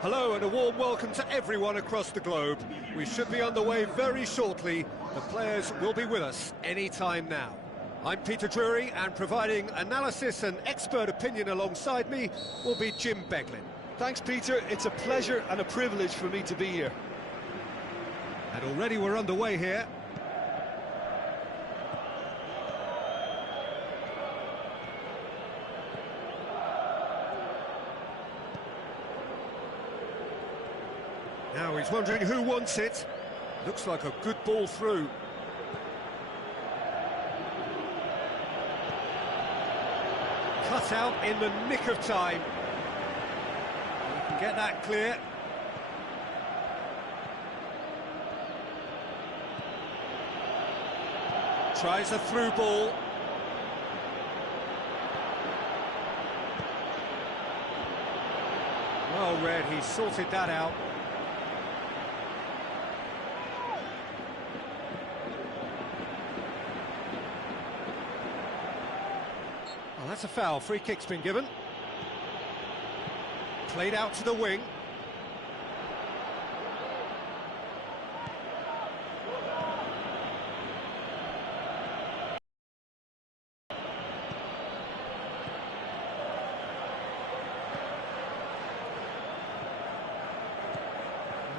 Hello and a warm welcome to everyone across the globe. We should be underway very shortly. The players will be with us any time now. I'm Peter Drury, and providing analysis and expert opinion alongside me will be Jim Beglin. Thanks, Peter. It's a pleasure and a privilege for me to be here. And already we're underway here. Now he's wondering who wants it. Looks like a good ball through. Cut out in the nick of time. He can get that clear. Tries a through ball. Well read, he sorted that out. Well, that's a foul. Free kick's been given. Played out to the wing.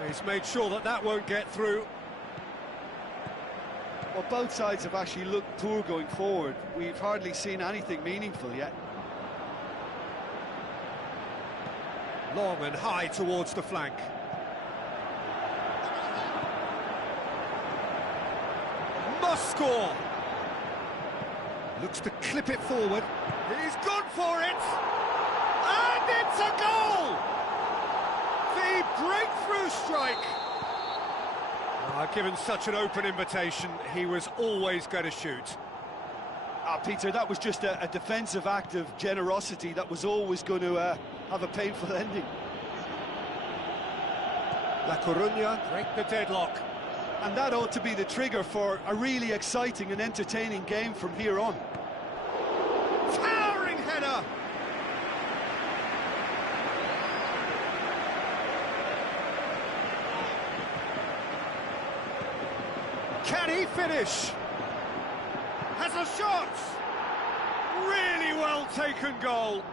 He's made sure that that won't get through. Well, both sides have actually looked poor going forward. We've hardly seen anything meaningful yet. Long and high towards the flank. Must score! Looks to clip it forward. He's gone for it! And it's a goal! The breakthrough strike! Given such an open invitation, he was always going to shoot. Peter, that was just a defensive act of generosity that was always going to have a painful ending. La Coruña break the deadlock. And that ought to be the trigger for a really exciting and entertaining game from here on. Towering header! Can he finish? Has a shot! Really well taken goal.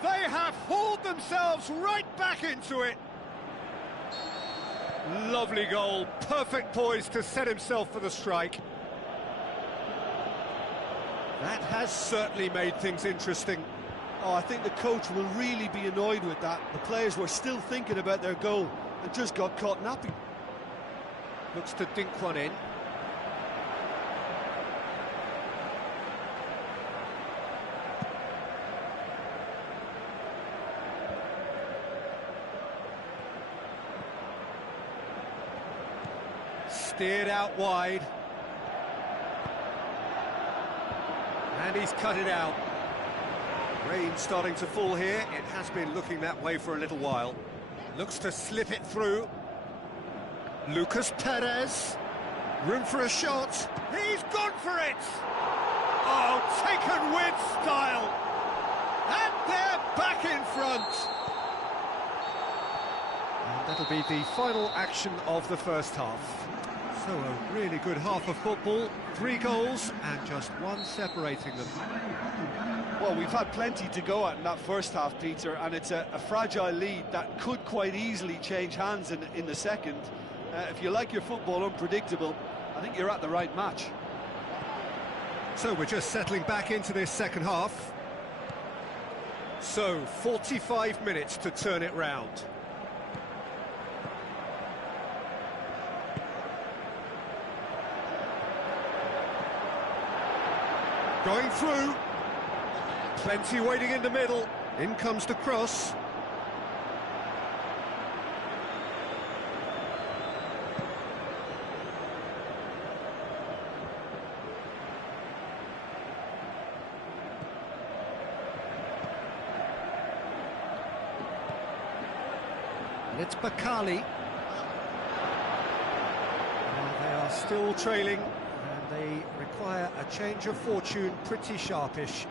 They have hauled themselves right back into it. Lovely goal, perfect poise to set himself for the strike. That has certainly made things interesting. Oh, I think the coach will really be annoyed with that. The players were still thinking about their goal and just got caught napping. Looks to dink one in. Steered out wide. And he's cut it out. Rain starting to fall here. It has been looking that way for a little while. Looks to slip it through. Lucas Perez. Room for a shot. He's gone for it! Oh, taken with style. And they're back in front. And that'll be the final action of the first half. So a really good half of football, 3 goals and just one separating them. Well, we've had plenty to go at in that first half, Peter, and it's a fragile lead that could quite easily change hands in the second. If you like your football unpredictable, I think you're at the right match. So we're just settling back into this second half. So 45 minutes to turn it round. Going through. Plenty waiting in the middle. In comes the cross. And it's Bakali. They are still trailing. They require a change of fortune, pretty sharpish.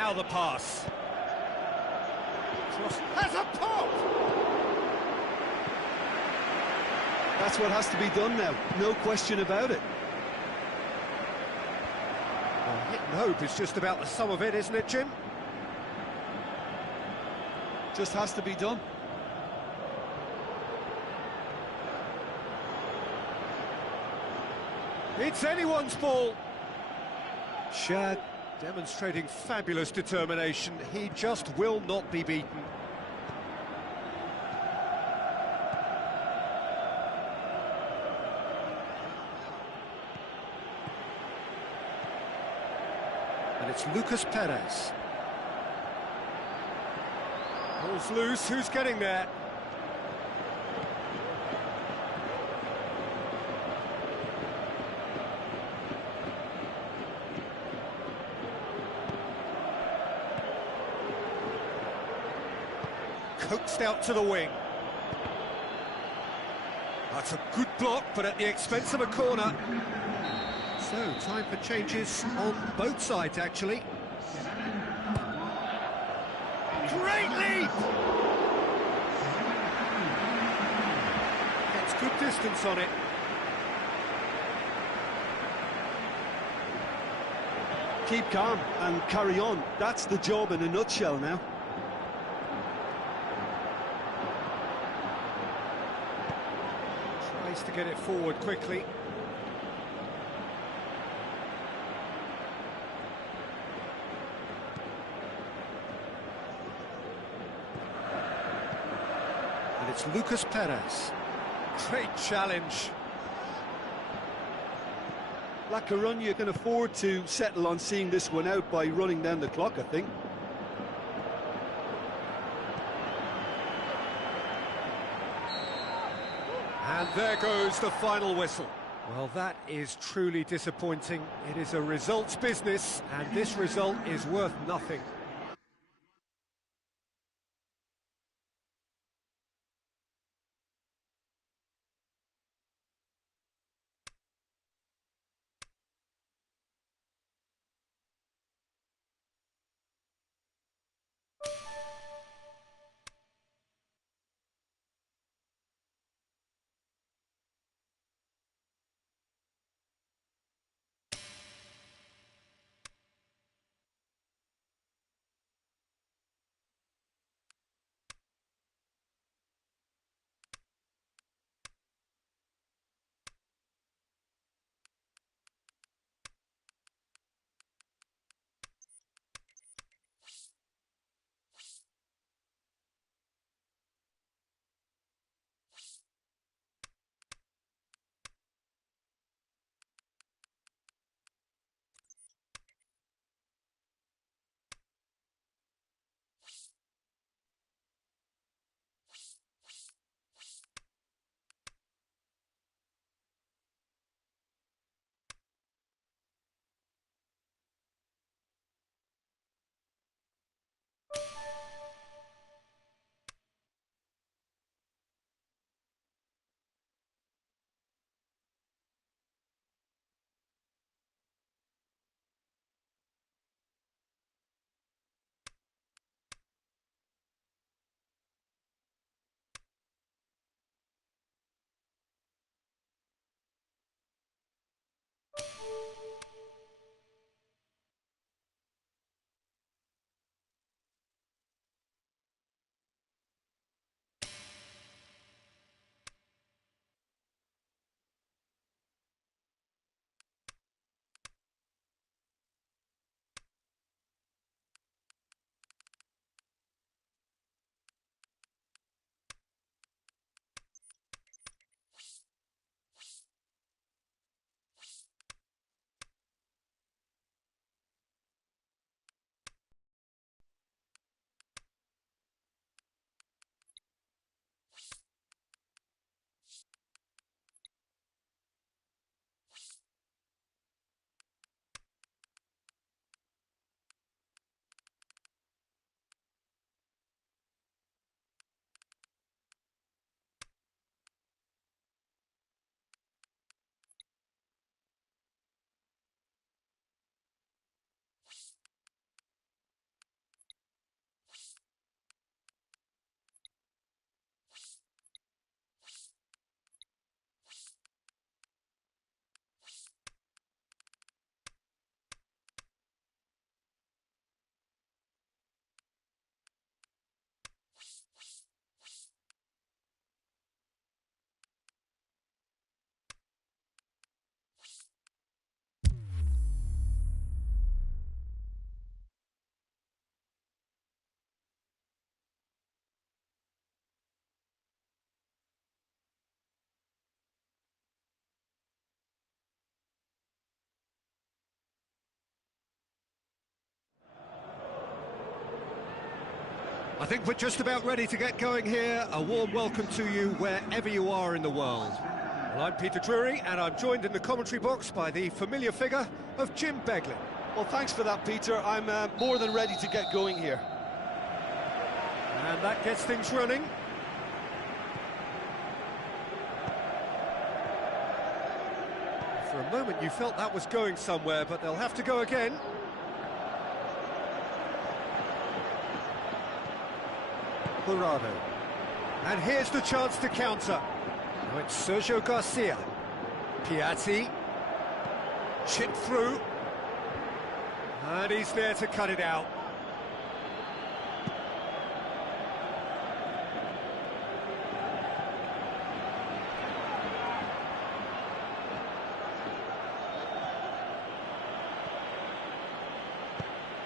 Now the pass. Cross has a pop! That's what has to be done now, no question about it. Well, hit and hope is just about the sum of it, isn't it, Jim? Just has to be done. It's anyone's ball. Shad demonstrating fabulous determination. He just will not be beaten. And it's Lucas Perez. Ball's loose, who's getting there? Coaxed out to the wing. That's a good block, but at the expense of a corner. So, time for changes on both sides, actually. Great leap! Gets good distance on it. Keep calm and carry on. That's the job in a nutshell now. Tries to get it forward quickly. And it's Lucas Perez. Great challenge. La Coruña can afford to settle on seeing this one out by running down the clock, I think. And there goes the final whistle. Well, that is truly disappointing. It is a results business, and this result is worth nothing. I think we're just about ready to get going here. A warm welcome to you wherever you are in the world. Well, I'm Peter Drury, and I'm joined in the commentary box by the familiar figure of Jim Beglin. Well, thanks for that, Peter. I'm more than ready to get going here. And that gets things running. For a moment you felt that was going somewhere, but they'll have to go again. Jurado. And here's the chance to counter. Now it's Sergio Garcia. Piatti. Chip through. And he's there to cut it out.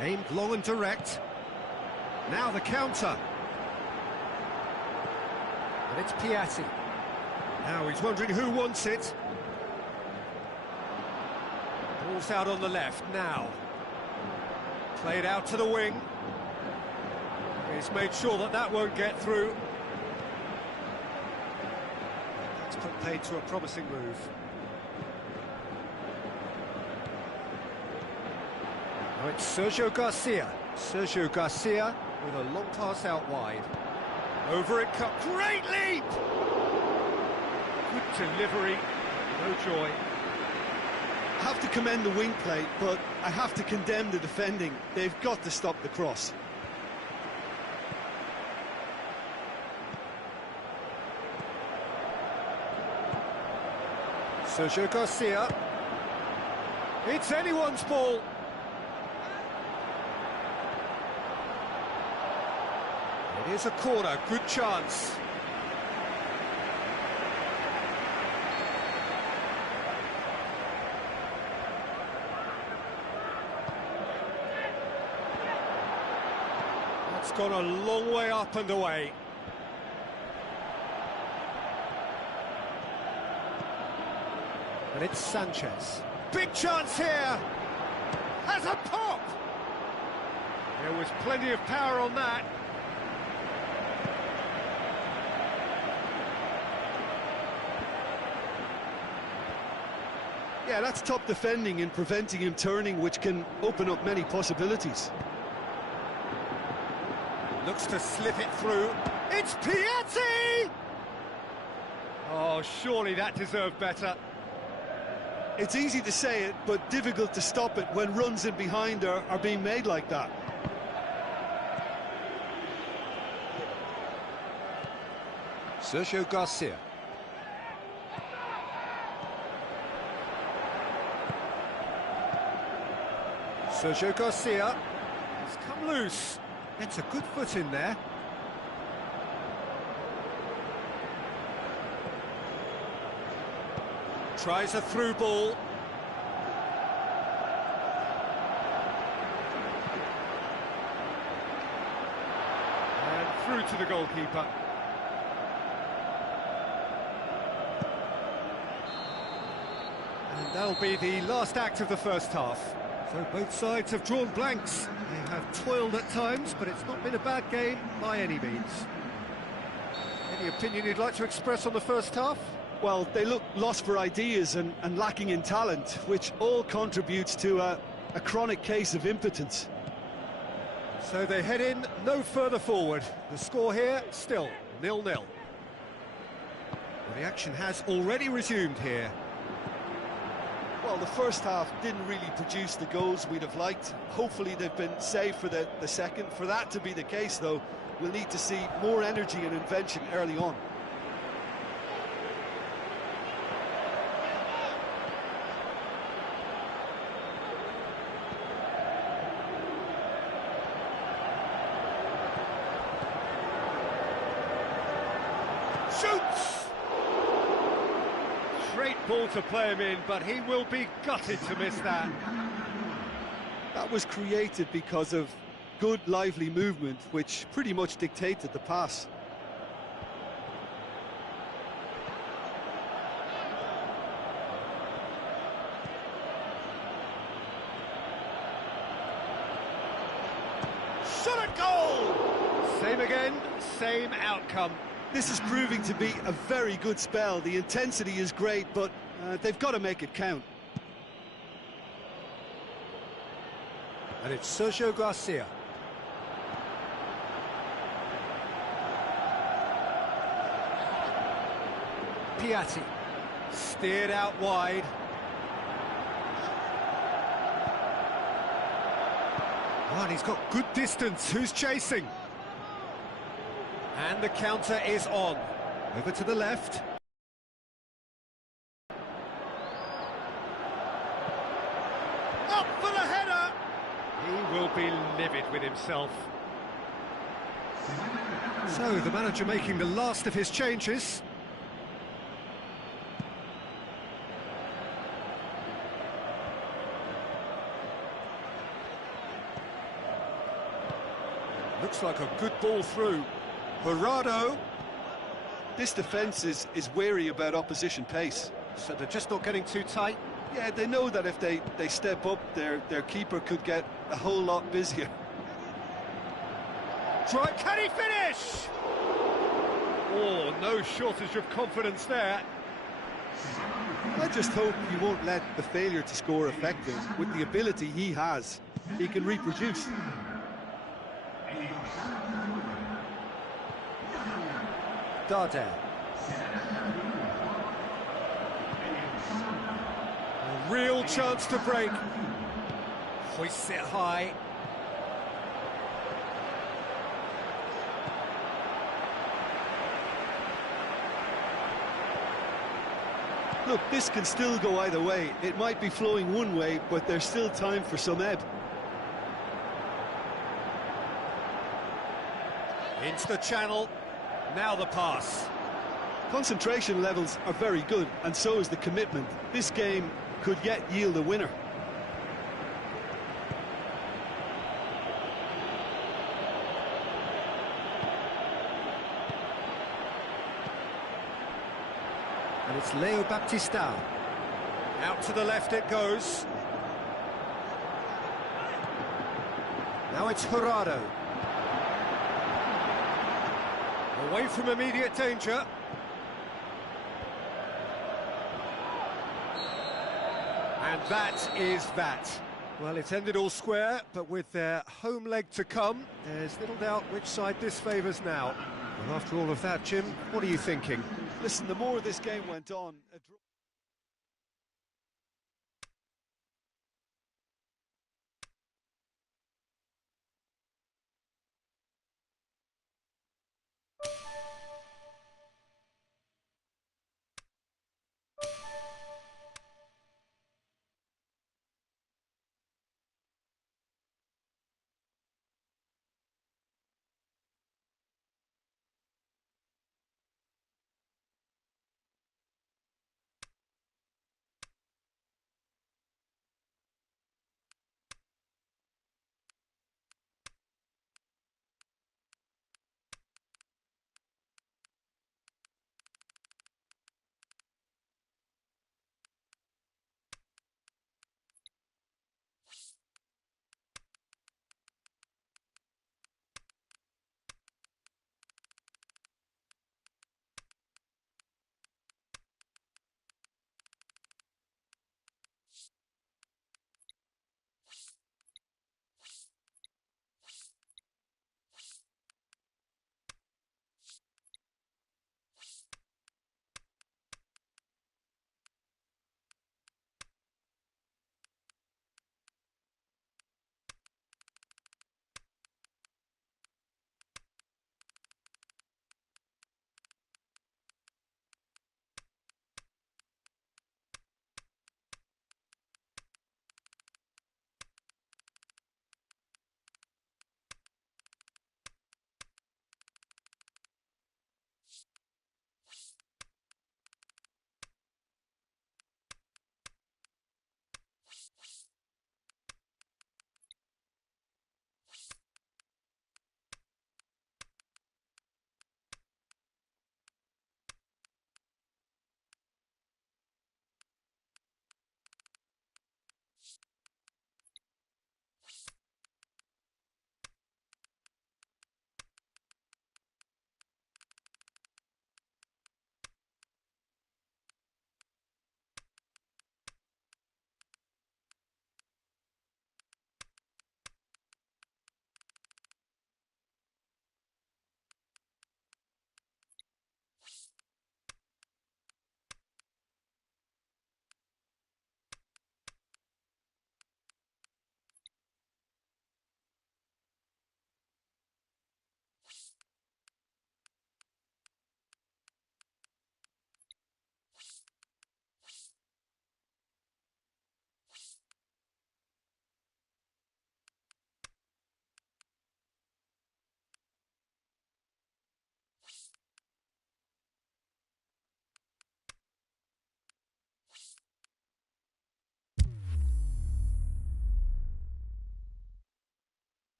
Aimed long and direct. Now the counter. And it's Piatti. Now he's wondering who wants it. Ball's out on the left now. Played out to the wing. He's made sure that that won't get through. That's put paid to a promising move. Now it's Sergio Garcia. Sergio Garcia with a long pass out wide. Over it cut. Great leap! Good delivery. No joy. I have to commend the wing play, but I have to condemn the defending. They've got to stop the cross. Sergio Garcia. It's anyone's ball. It is a corner, good chance. That's gone a long way up and away. And it's Sanchez. Big chance here! Has a pop! There was plenty of power on that. Yeah, that's top defending and preventing him turning, which can open up many possibilities. Looks to slip it through. It's Piatti! Oh, surely that deserved better. It's easy to say it, but difficult to stop it when runs in behind are being made like that. Sergio Garcia. Sergio Garcia. He's come loose. Gets a good foot in there. Tries a through ball. And through to the goalkeeper. And that'll be the last act of the first half. So both sides have drawn blanks. They have toiled at times, but it's not been a bad game by any means. Any opinion you'd like to express on the first half? Well, they look lost for ideas and lacking in talent, which all contributes to a chronic case of impotence. So they head in no further forward. The score here, still 0-0. Well, the action has already resumed here. Well, the first half didn't really produce the goals we'd have liked. Hopefully they've been saved for the second. For that to be the case, though, we'll need to see more energy and invention early on. Shoots! Great ball to play him in, but he will be gutted to miss that. That was created because of good, lively movement, which pretty much dictated the pass. Shot at goal! Same again, same outcome. This is proving to be a very good spell. The intensity is great, but they've got to make it count. And it's Sergio Garcia. Piatti. Steered out wide. Oh, and he's got good distance. Who's chasing? And the counter is on. Over to the left. Up for the header! He will be livid with himself. So, the manager making the last of his changes. Looks like a good ball through. Jurado. This defence is wary about opposition pace. So they're just not getting too tight. Yeah, they know that if they step up, their keeper could get a whole lot busier. Try, can he finish? Oh, no shortage of confidence there. I just hope he won't let the failure to score affect him. With the ability he has, he can reproduce. Darder. A real chance to break. Hoists it high. Look, this can still go either way. It might be flowing one way, but there's still time for some ebb. Into the channel. Now the pass. Concentration levels are very good, and so is the commitment. This game could yet yield a winner. And it's Leo Baptista. Out to the left it goes. Now it's Jurado. Away from immediate danger. And that is that. Well, it's ended all square, but with their home leg to come, there's little doubt which side this favours now. Well, after all of that, Jim, what are you thinking? Listen, the more this game went on...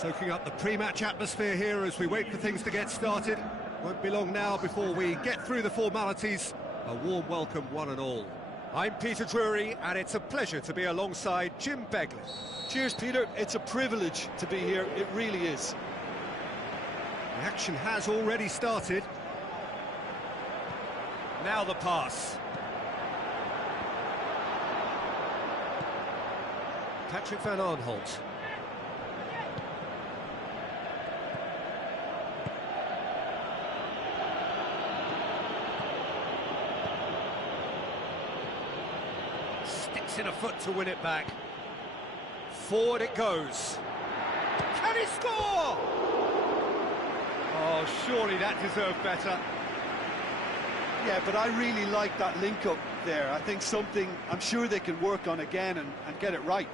Soaking up the pre-match atmosphere here as we wait for things to get started. Won't be long now before we get through the formalities. A warm welcome, one and all. I'm Peter Drury, and it's a pleasure to be alongside Jim Begley. Cheers, Peter. It's a privilege to be here. It really is. The action has already started. Now the pass. Patrick van Aanholt. Sticks in a foot to win it back. Forward it goes. Can he score? Oh, surely that deserved better. Yeah, but I really like that link-up there. I think something I'm sure they can work on again and get it right.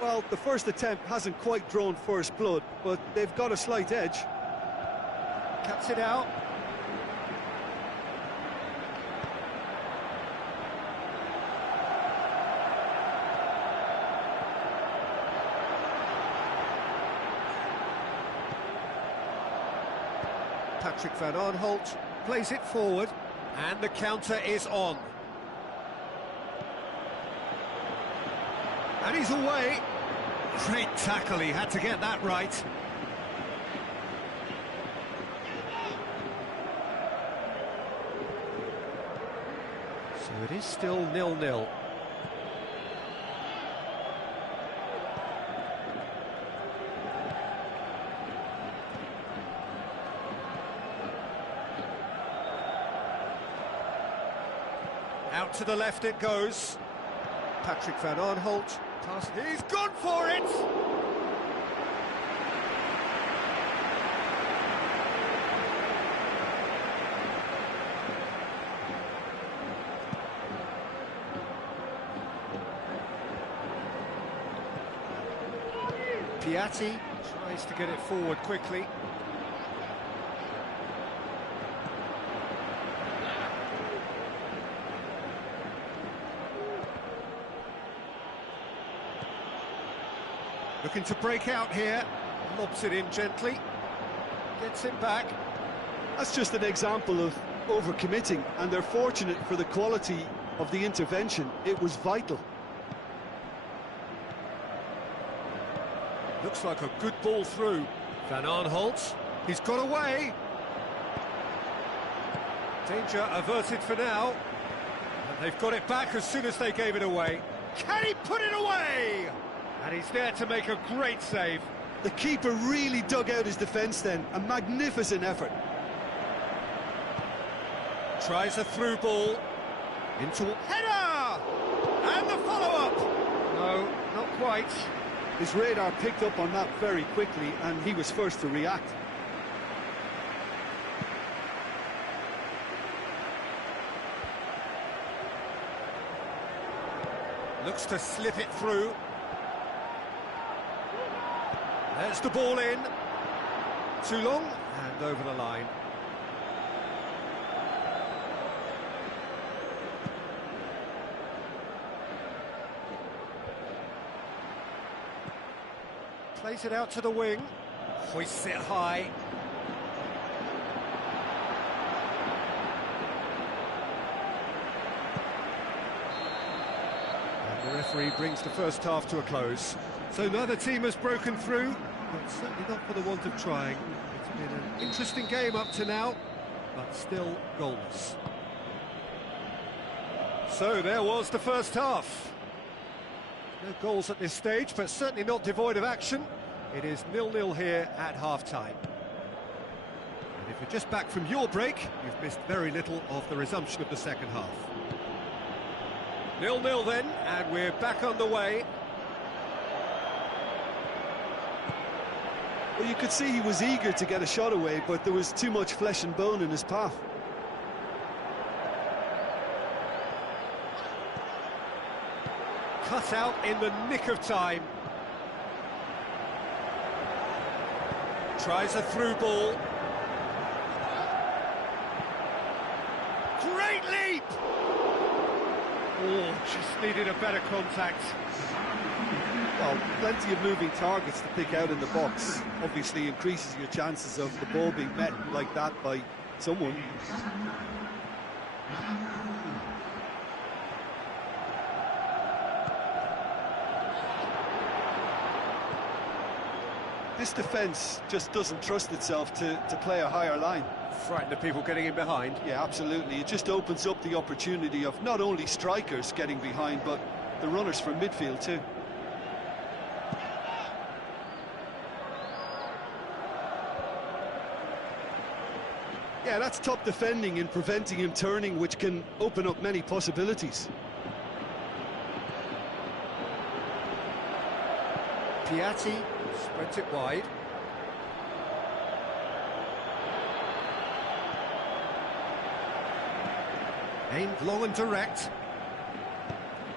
Well, the first attempt hasn't quite drawn first blood, but they've got a slight edge. Cuts it out. Patrick van Aanholt plays it forward, and the counter is on. And he's away. Great tackle, he had to get that right. So it is still 0-0. Out to the left it goes. Patrick van Aanholt. Pass. He's gone for it! Piatti tries to get it forward quickly. Looking to break out here, lobs it in gently, gets it back. That's just an example of overcommitting, and they're fortunate for the quality of the intervention. It was vital. Looks like a good ball through. Van Aanholt, he's got away. Danger averted for now. And they've got it back as soon as they gave it away. Can he put it away? And he's there to make a great save. The keeper really dug out his defence then. A magnificent effort. Tries a through ball. Into header! And the follow-up! No, not quite. His radar picked up on that very quickly, and he was first to react. Looks to slip it through. There's the ball in. Too long, and over the line. Plays it out to the wing. Hoists it high. And the referee brings the first half to a close. So neither team has broken through, but certainly not for the want of trying. It's been an interesting game up to now, but still goalless. So there was the first half. No goals at this stage, but certainly not devoid of action. It is 0-0 here at half-time. And if you're just back from your break, you've missed very little of the resumption of the second half. 0-0 then, and we're back on the way. Well, you could see he was eager to get a shot away, but there was too much flesh and bone in his path. Cut out in the nick of time. Tries a through ball. Great leap! Oh, just needed a better contact. Well, plenty of moving targets to pick out in the box. Obviously increases your chances of the ball being met like that by someone. This defence just doesn't trust itself to play a higher line. Frighten the people getting in behind. Yeah, absolutely. It just opens up the opportunity of not only strikers getting behind, but the runners from midfield too. Yeah, that's top defending and preventing him turning, which can open up many possibilities. Piatti spreads it wide. Aimed long and direct.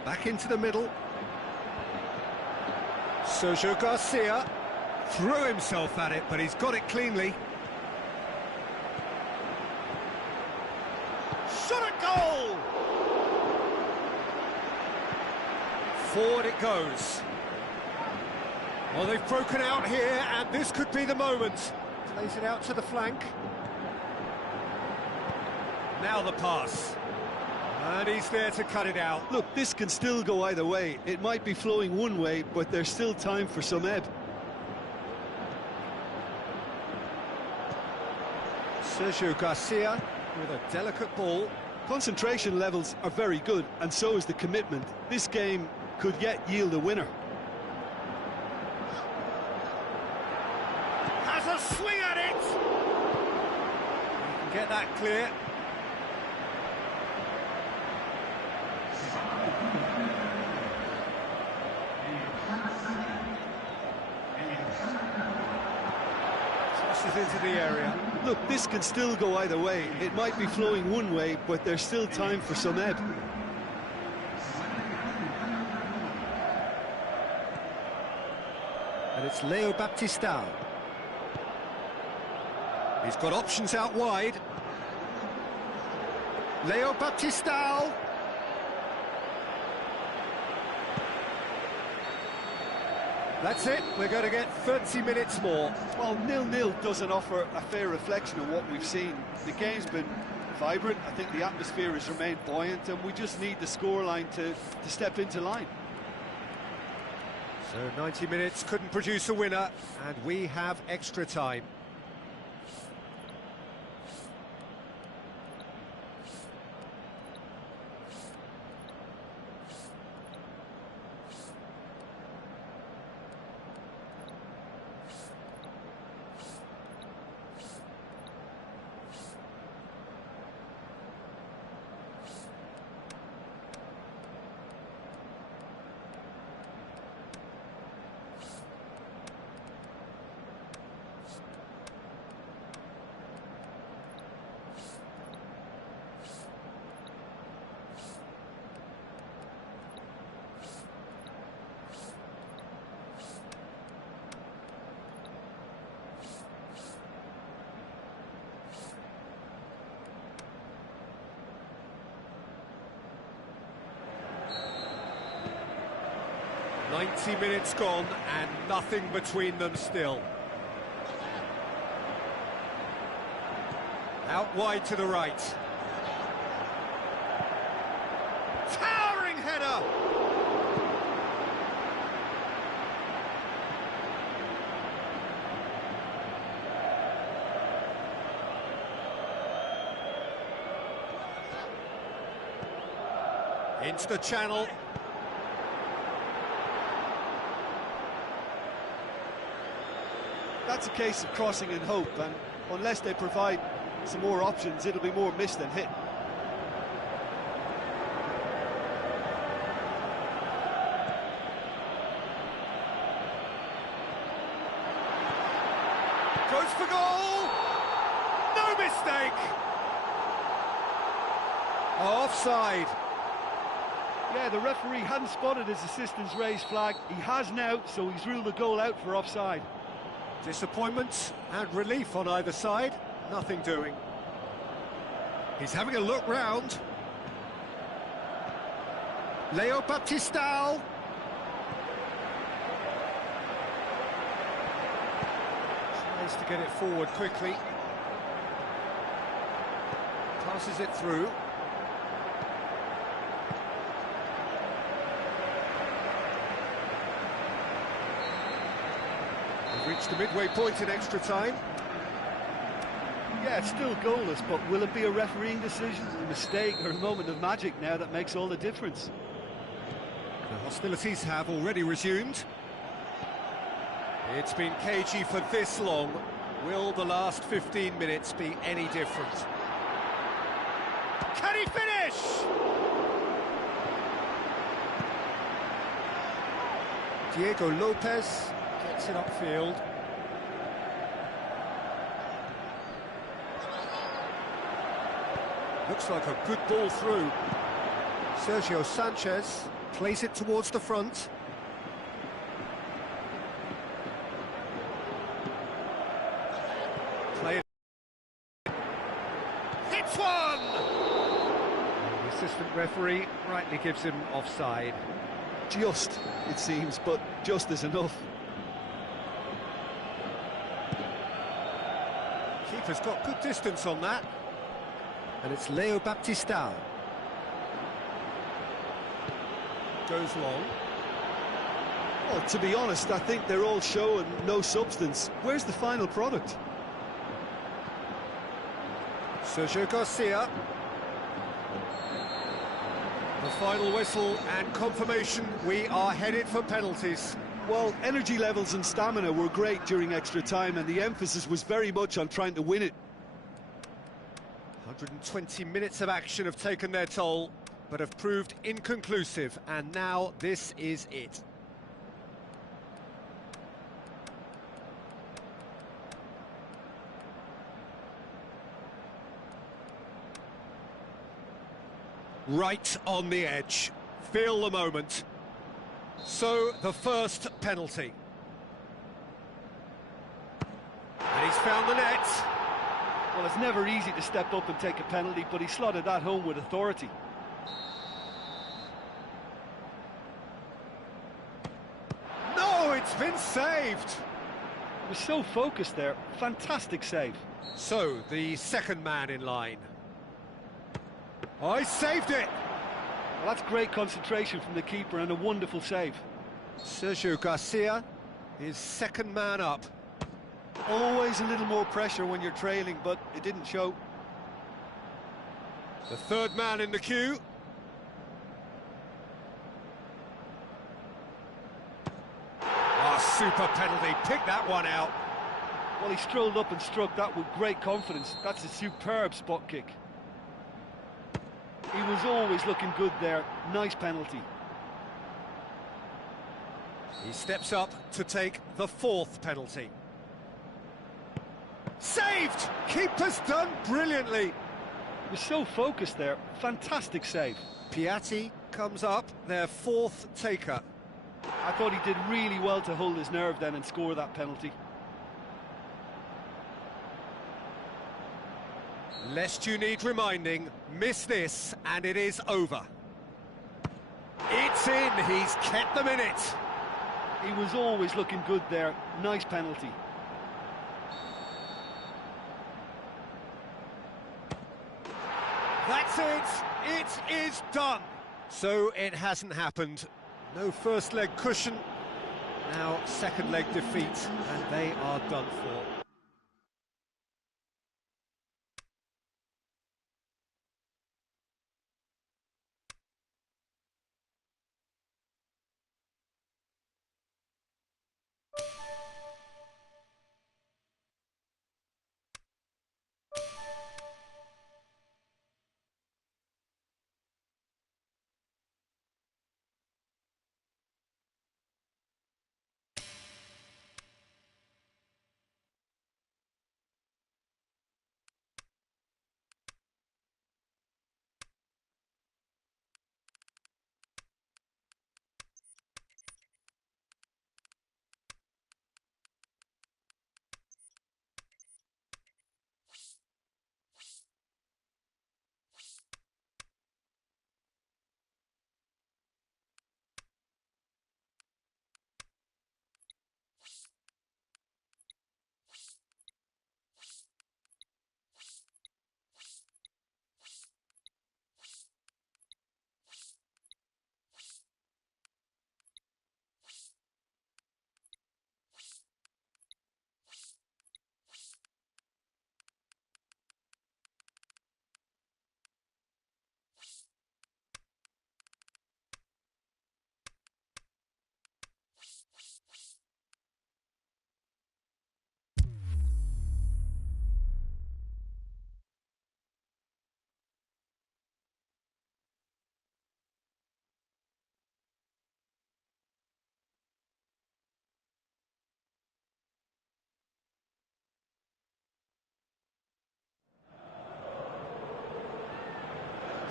Back into the middle. Sergio Garcia threw himself at it, but he's got it cleanly. Shot at goal! Forward it goes. Well, they've broken out here, and this could be the moment. Plays it out to the flank. Now the pass. And he's there to cut it out. Look, this can still go either way. It might be flowing one way, but there's still time for some ebb. Sergio Garcia with a delicate ball. Concentration levels are very good, and so is the commitment. This game could yet yield a winner. Has a swing at it! He can get that clear. Tosses into the area. Look, this can still go either way. It might be flowing one way, but there's still time for some ebb. And it's Leo Baptistao. He's got options out wide. Leo Baptistao. That's it, we're going to get 30 minutes more. Well, 0-0 doesn't offer a fair reflection of what we've seen. The game's been vibrant, I think the atmosphere has remained buoyant, and we just need the scoreline to step into line. So 90 minutes couldn't produce a winner, and we have extra time. "90 minutes gone and nothing between them still. Out wide to the right. Towering header! Into the channel. That's a case of crossing in hope, and unless they provide some more options, it'll be more miss than hit. Goes for goal! No mistake! Offside. Yeah, the referee hadn't spotted his assistant's raised flag. He has now, so he's ruled the goal out for offside. Disappointment and relief on either side. Nothing doing. He's having a look round. Leo Baptistao. Has to get it forward quickly. Passes it through. We've reached the midway point in extra time. Yeah, it's still goalless, but will it be a refereeing decision, a mistake, or a moment of magic now that makes all the difference? The hostilities have already resumed. It's been cagey for this long. Will the last 15 minutes be any different? Can he finish? Diego Lopez gets it upfield. Looks like a good ball through. Sergio Sanchez plays it towards the front. Play it. Hits one! The assistant referee rightly gives him offside. Just, it seems, but just is enough. Keeper's got good distance on that. And it's Leo Baptista. Goes long. Well, to be honest, I think they're all show and no substance. Where's the final product? Sergio Garcia. The final whistle and confirmation we are headed for penalties. Well, energy levels and stamina were great during extra time, and the emphasis was very much on trying to win it. 120 minutes of action have taken their toll, but have proved inconclusive, and now this is it. Right on the edge. Feel the moment. So, the first penalty. And he's found the net. Well, it's never easy to step up and take a penalty, but he slotted that home with authority. No, it's been saved. He was so focused there. Fantastic save. So, the second man in line. Oh, he saved it! Well, that's great concentration from the keeper and a wonderful save. Sergio Garcia is second man up. Always a little more pressure when you're trailing, but it didn't show. The third man in the queue. Oh, super penalty. Pick that one out. Well, he strolled up and struck that with great confidence. That's a superb spot kick. He was always looking good there. Nice penalty. He steps up to take the fourth penalty. Saved! Keeper's done brilliantly. He was so focused there. Fantastic save. Piatti comes up, their fourth taker. I thought he did really well to hold his nerve then and score that penalty. Lest you need reminding, miss this and it is over. It's in, he's kept them in it. He was always looking good there. Nice penalty. That's it, it is done. So it hasn't happened. No first leg cushion, now second leg defeat, and they are done for.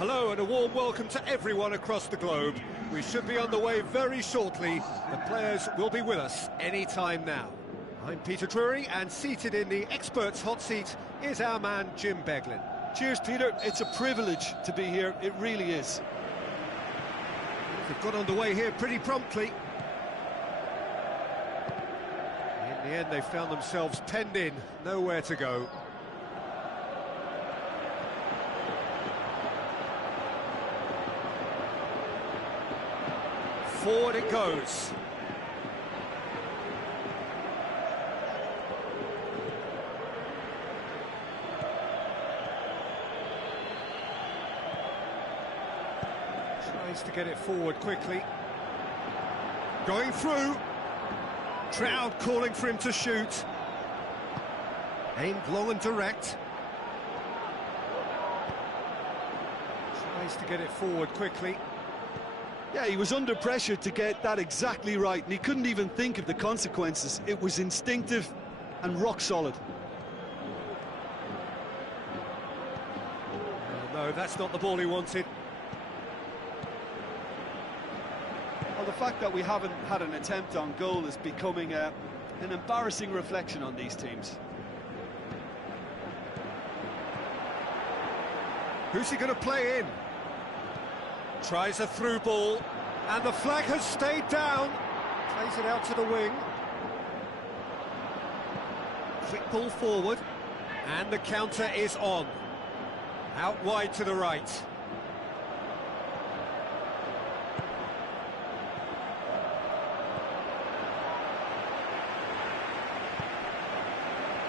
Hello and a warm welcome to everyone across the globe. We should be on the way very shortly. The players will be with us any time now. I'm Peter Drury, and seated in the experts' hot seat is our man Jim Beglin. Cheers, Peter. It's a privilege to be here. It really is. They've got underway here pretty promptly. In the end, they found themselves penned in, nowhere to go. Forward it goes. Tries to get it forward quickly. Going through. Crowd calling for him to shoot. Aimed long and direct. Tries to get it forward quickly. Yeah, he was under pressure to get that exactly right, and he couldn't even think of the consequences. It was instinctive and rock solid. No, that's not the ball he wanted. Well, the fact that we haven't had an attempt on goal is becoming an embarrassing reflection on these teams. Who's he going to play in? Tries a through ball, and the flag has stayed down. Plays it out to the wing. Quick ball forward, and the counter is on. Out wide to the right.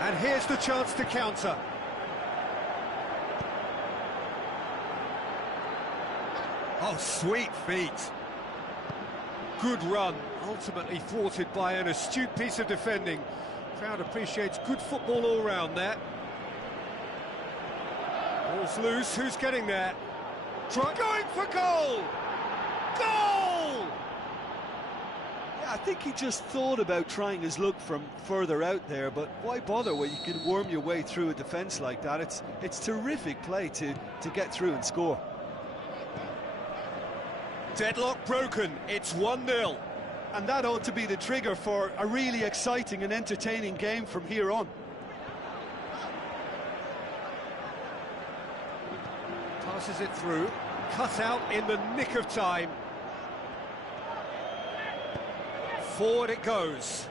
And here's the chance to counter. Oh, sweet feet. Good run, ultimately thwarted by an astute piece of defending. Crowd appreciates good football all round there. Ball's loose, who's getting there? Going for goal! Goal! Yeah, I think he just thought about trying his luck from further out there, but why bother when you can worm your way through a defence like that? It's terrific play to get through and score. Deadlock broken, it's 1-0. And that ought to be the trigger for a really exciting and entertaining game from here on. Passes it through, cut out in the nick of time. Forward it goes.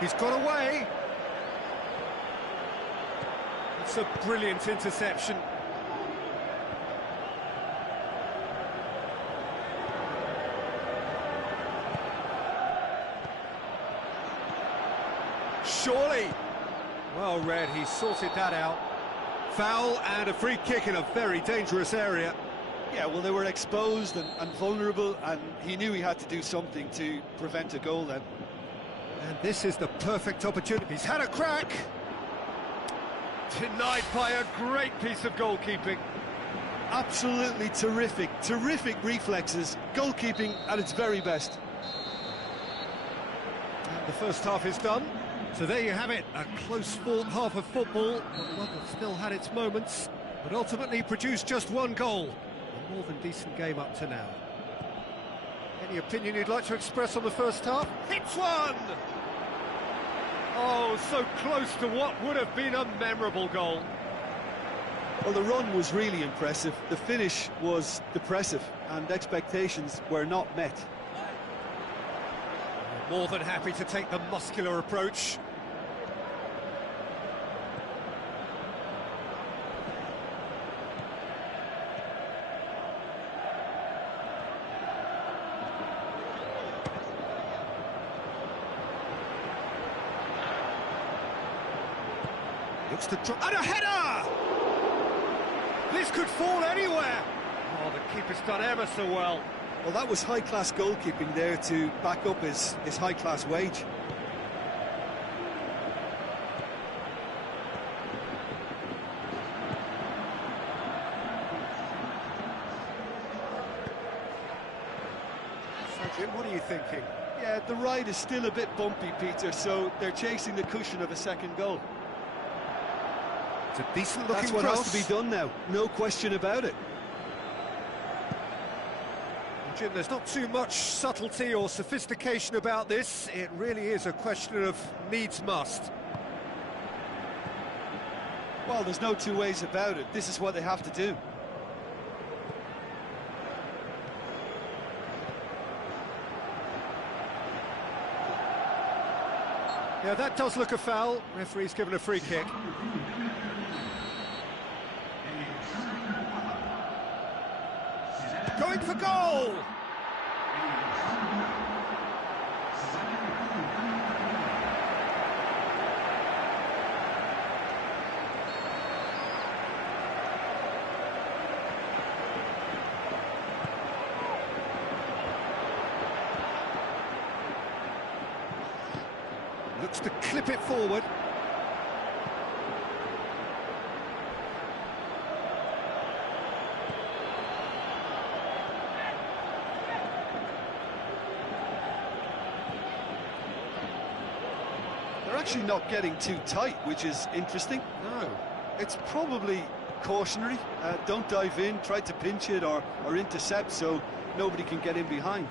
He's got away. It's a brilliant interception. Surely. Well read, he sorted that out. Foul and a free kick in a very dangerous area. Yeah, well, they were exposed and vulnerable, and he knew he had to do something to prevent a goal then. And this is the perfect opportunity. He's had a crack. Denied by a great piece of goalkeeping. Absolutely terrific reflexes, goalkeeping at its very best. And the first half is done. So there you have it, a close-fought half of football, but one that still had its moments, but ultimately produced just one goal. A more than decent game up to now. Any opinion you'd like to express on the first half? Hits one! Oh, so close to what would have been a memorable goal. Well, the run was really impressive. The finish was depressive, and expectations were not met. More than happy to take the muscular approach. Looks to drop, and a header! This could fall anywhere. Oh, the keeper's done ever so well. Well, that was high-class goalkeeping there to back up his high-class wage. So, Jim, what are you thinking? Yeah, the ride is still a bit bumpy, Peter, so they're chasing the cushion of a second goal. It's a decent looking That's what cross. has to be done now, no question about it. Jim, there's not too much subtlety or sophistication about this. It really is a question of needs must. Well, there's no two ways about it. This is what they have to do. Yeah, that does look a foul. Referee's given a free kick. Going for goal! Looks to clip it forward. They're actually not getting too tight, which is interesting. No. It's probably cautionary. Don't dive in, try to pinch it or intercept so nobody can get in behind.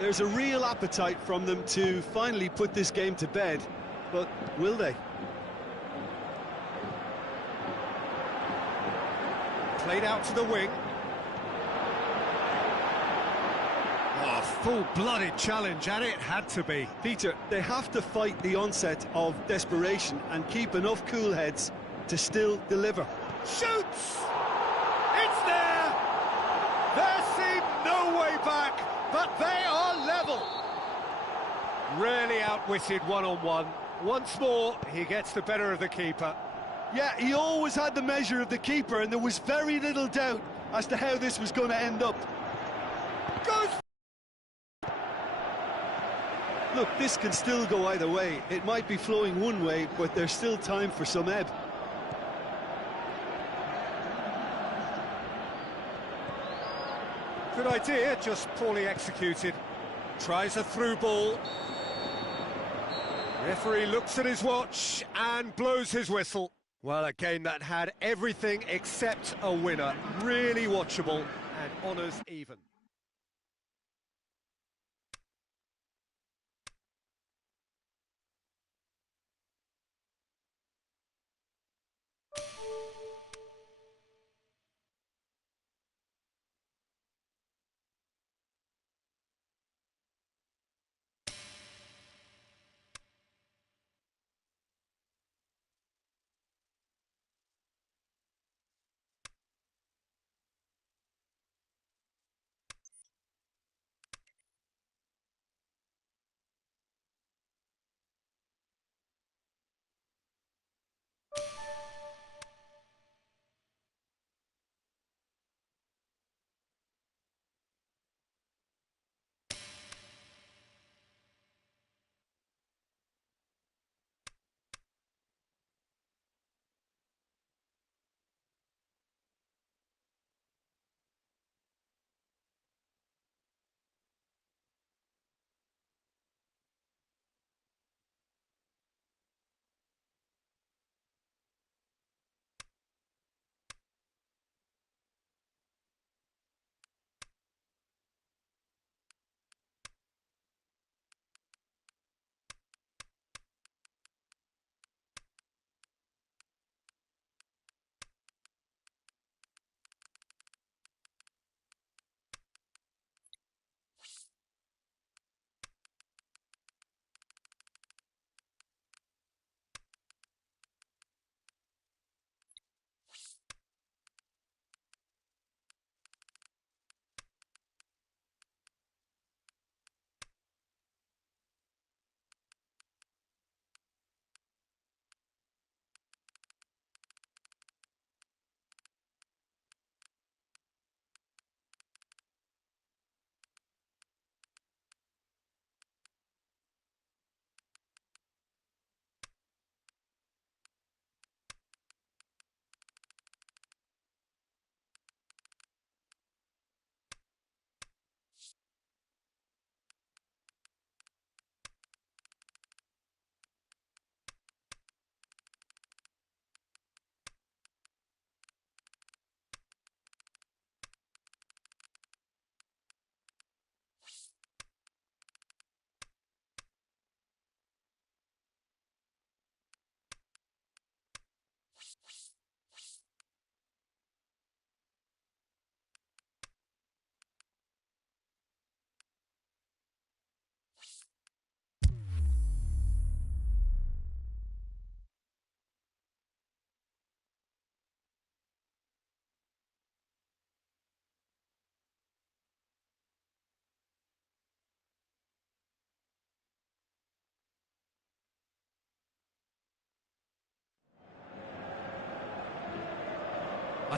There's a real appetite from them to finally put this game to bed, but will they? Played out to the wing. Oh, full-blooded challenge, and it had to be. Peter, they have to fight the onset of desperation and keep enough cool heads to still deliver. Shoots! It's there! There seemed no way back, but they are level. Really outwitted one-on-one. Once more, he gets the better of the keeper. Yeah, he always had the measure of the keeper, and there was very little doubt as to how this was going to end up. Goes! Look, this can still go either way. It might be flowing one way, but there's still time for some ebb. Good idea, just poorly executed. Tries a through ball. Referee looks at his watch and blows his whistle. Well, a game that had everything except a winner. Really watchable and honours even.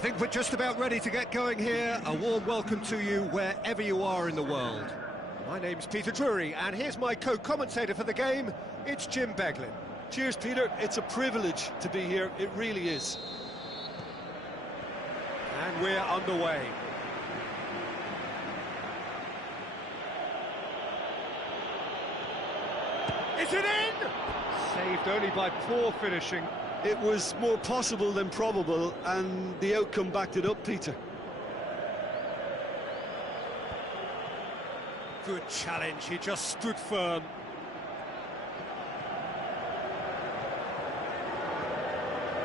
think we're just about ready to get going here. A warm welcome to you wherever you are in the world. My name's Peter Drury, and here's my co-commentator for the game. It's Jim Beglin. Cheers, Peter. It's a privilege to be here. It really is. And we're underway. Is it in? Saved only by poor finishing. It was more possible than probable, and the outcome backed it up, Peter. Good challenge, he just stood firm.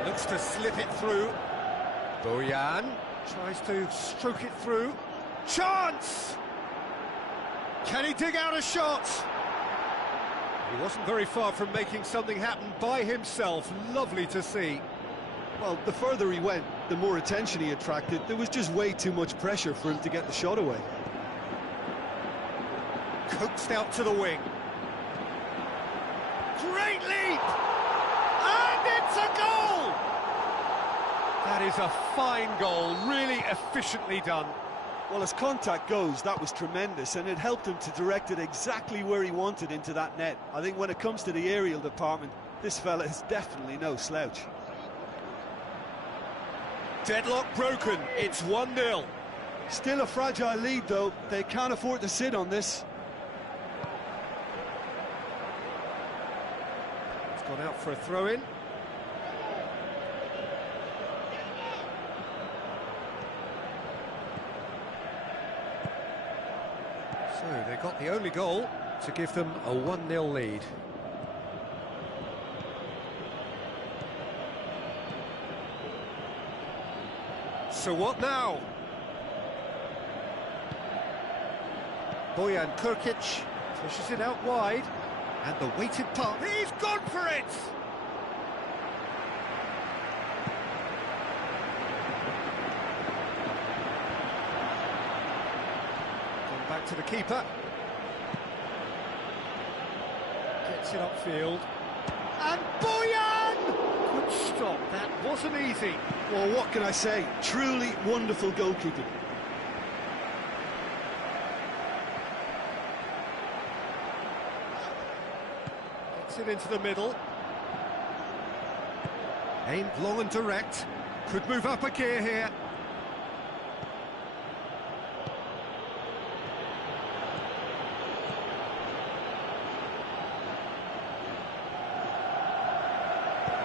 Looks to slip it through. Bojan tries to stroke it through. Chance! Can he dig out a shot? He wasn't very far from making something happen by himself. Lovely to see. Well, the further he went, the more attention he attracted. There was just way too much pressure for him to get the shot away. Coaxed out to the wing. Great leap! And it's a goal! That is a fine goal, really efficiently done. Well, as contact goes, that was tremendous, and it helped him to direct it exactly where he wanted into that net. I think when it comes to the aerial department, this fella is definitely no slouch. Deadlock broken, it's 1-0. Still a fragile lead, though. They can't afford to sit on this. It's gone out for a throw-in. So they got the only goal to give them a 1-0 lead. So what now? Bojan Kurkic pushes it out wide, and the weighted pass. He's gone for it! Back to the keeper. Gets it upfield. And Bojan! Good stop, that wasn't easy. Well, what can I say? Truly wonderful goalkeeping. Gets it into the middle. Aimed long and direct. Could move up a gear here.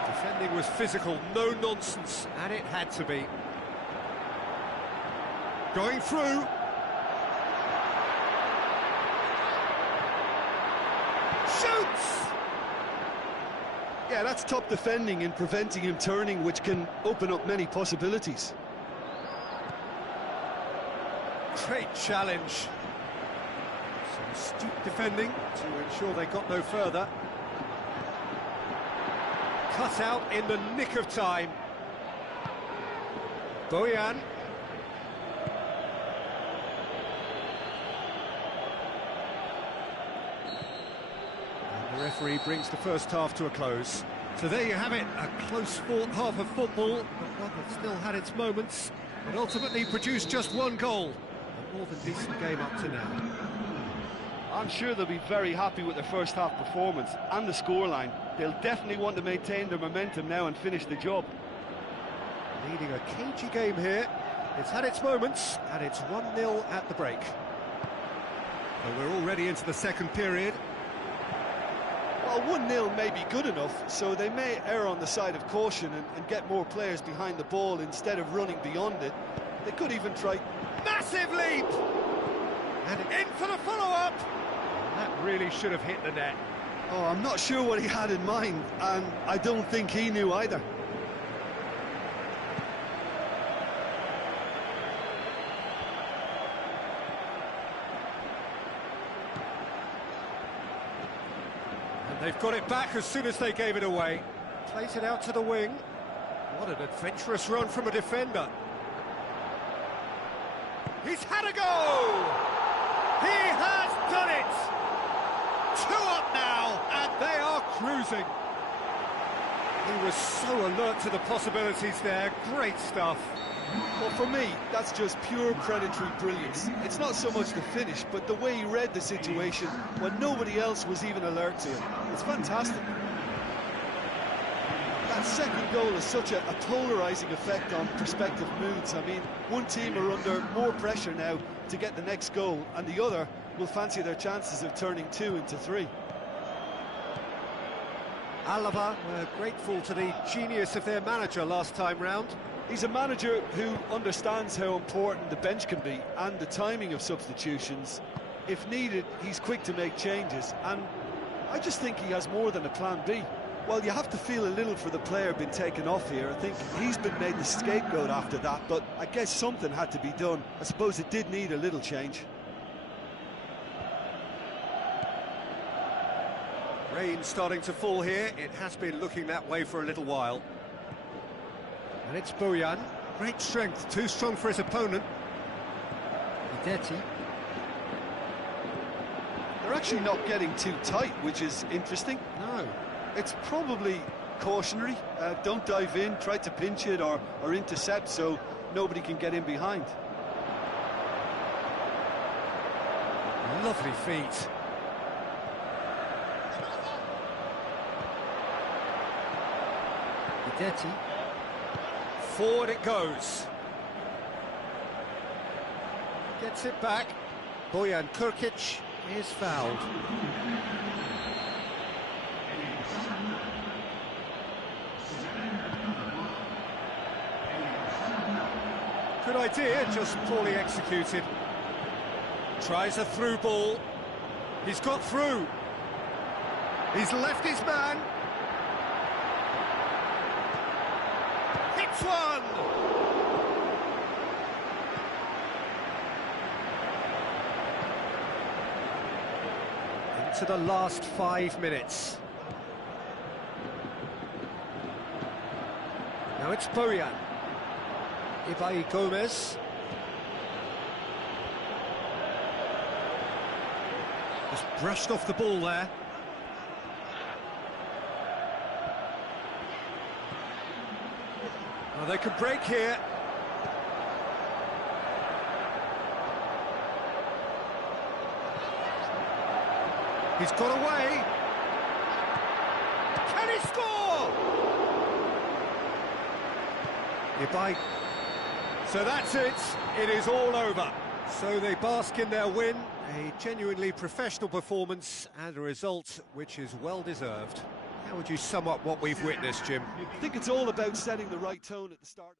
Defending was physical, no nonsense, and it had to be. Going through. Shoots! Yeah, that's top defending and preventing him turning, which can open up many possibilities. Great challenge. Some astute defending to ensure they got no further. Cut out in the nick of time. Bojan. And the referee brings the first half to a close. So there you have it, a close-fought half of football, but one that still had its moments, but ultimately produced just one goal. A more than decent game up to now. I'm sure they'll be very happy with their first half performance and the scoreline. They'll definitely want to maintain their momentum now and finish the job. Leading a cagey game here. It's had its moments, and it's 1-0 at the break. So we're already into the second period. Well, 1-0 may be good enough, so they may err on the side of caution and get more players behind the ball instead of running beyond it. They could even try... Massive leap! And in for the follow-up! That really should have hit the net. Oh, I'm not sure what he had in mind, and I don't think he knew either. And they've got it back as soon as they gave it away. Plays it out to the wing. What an adventurous run from a defender. He's had a go! He has done it! 2 up now, and they are cruising. He was so alert to the possibilities there. Great stuff. Well, for me, that's just pure predatory brilliance. It's not so much the finish, but the way he read the situation when nobody else was even alert to it. It's fantastic. That second goal has such a polarising effect on prospective moods. I mean, one team are under more pressure now to get the next goal, and the other will fancy their chances of turning 2 into 3. Alaba were grateful to the genius of their manager last time round. He's a manager who understands how important the bench can be and the timing of substitutions. If needed, he's quick to make changes, and I just think he has more than a plan B. Well, you have to feel a little for the player being taken off here. I think he's been made the scapegoat after that, but I guess something had to be done. I suppose it did need a little change. Rain starting to fall here. It has been looking that way for a little while. And it's Bojan. Great strength, too strong for his opponent. Detti. They're actually not getting too tight, which is interesting. No. It's probably cautionary. Don't dive in, try to pinch it or intercept so nobody can get in behind. Lovely feet. Detti. Forward it goes. Gets it back. Bojan Krkić is fouled. Good idea, just poorly executed. Tries a through ball. He's got through. He's left his man. Hits one! Into the last 5 minutes. Now it's Bojan. Ibai Gomez. Just brushed off the ball there. Well, they could break here. He's got away. Can he score? Ibai. So that's it. It is all over. So they bask in their win. A genuinely professional performance and a result which is well deserved. How would you sum up what we've witnessed, Jim? I think it's all about setting the right tone at the start.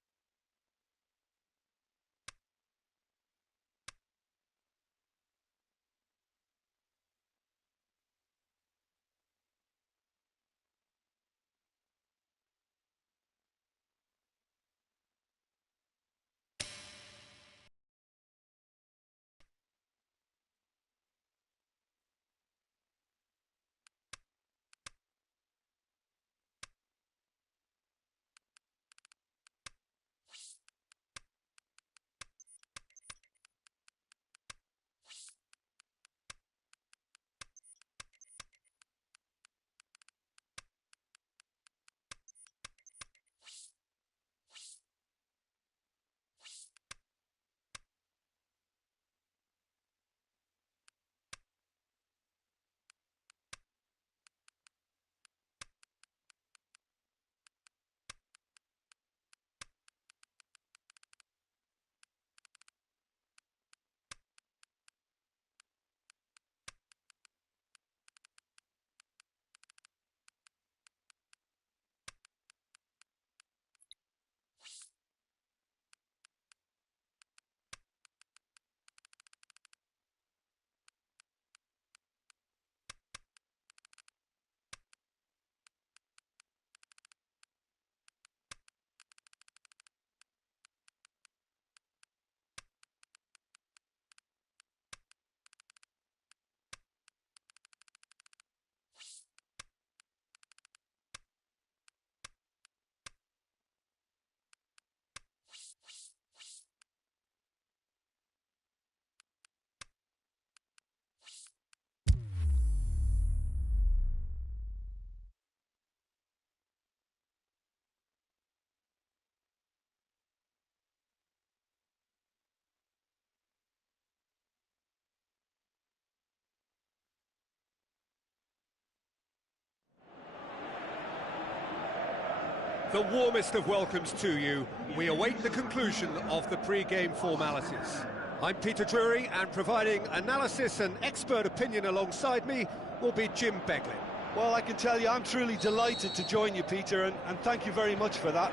The warmest of welcomes to you. We await the conclusion of the pre-game formalities. I'm Peter Drury, and providing analysis and expert opinion alongside me will be Jim Beglin. Well, I can tell you I'm truly delighted to join you, Peter, and thank you very much for that.